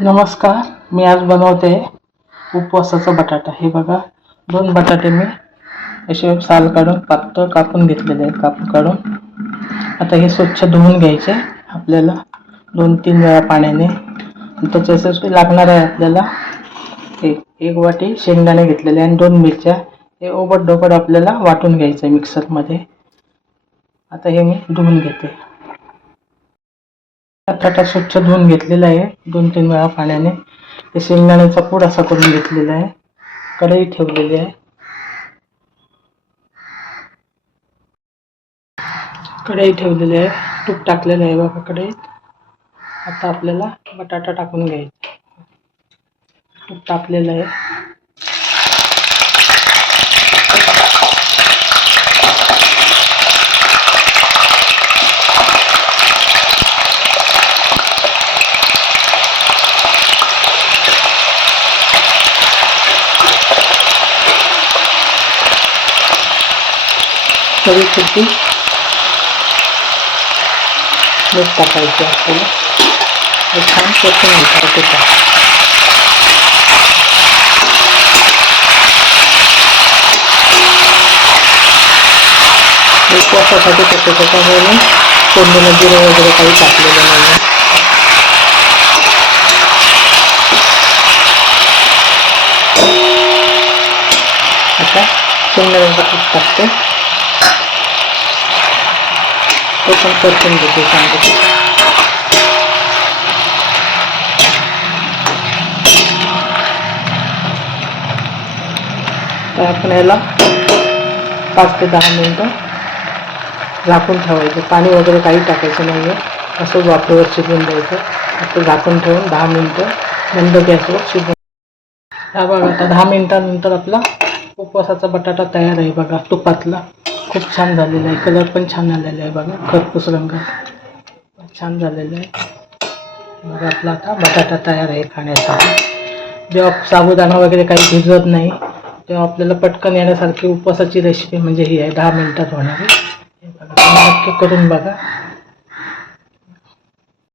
नमस्कार मी आज बनवते उपवासाचा बटाटा. हे बघा दोन बटाटे मी असे साल काढून पातळ कापून घेतलेले आहेत कापून काढून. आता हे स्वच्छ धुवून घ्यायचे. आपल्याला दोन तीन वेळा पाण्याने. आणि त्याच्यासाठी लागणार आहे आपल्याला एक एक वाटी शेंगदाणे घेतलेले आणि दोन मिरच्या. हे ओबट डोबड आपल्याला वाटून घ्यायचं आहे मिक्सरमध्ये. आता हे मी धुवून घेते. बटाटा स्वच्छ धुवून घेतलेला आहे. दोन तीन वेळा पाण्याने. ते शेंगदाण्याचा पूड असा करून घेतलेला आहे. कढई ठेवलेली आहे. कढई ठेवलेली आहे. तूप टाकलेलं आहे बघा कढईत. आता आपल्याला बटाटा टाकून घ्यायचा. तूप टाकलेलं आहे. कढीपुरती मीठ टाकायचे आपल्याला. हे छान स्वच्छ घ्यायचं तुपात विश्वासासाठी करतो त्याच्यामुळे मी कोंडीला जिरं वगैरे काही टाकलेलं नाही आता शेंगदाण्याचा पीठ टाकते. तो पण परतून घेते चांगलं तर आपण याला पाच ते दहा मिनटं झाकून ठेवायचं. पाणी वगैरे काही टाकायचं नाही आहे असं वाफेवर शिजवून द्यायचं. आता झाकून ठेवून दहा मिनटं बंद गॅसवर शिजवून हा बघा आता दहा मिनटानंतर आपला उपवासाचा बटाटा तयार आहे बघा तुपातला. खूप छान झालेला आहे. कलर पण छान आलेला आहे बघा. खरपूस रंग. छान झालेलं आहे. बघा आपला आता बटाटा तयार आहे खाण्यासाठी. जेव्हा साबुदाणा वगैरे काही भिजत नाही तेव्हा आपल्याला पटकन येण्यासारखी उपवासाची रेसिपी म्हणजे ही आहे. दहा मिनटात होणारी. हे बघा नक्की करून बघा.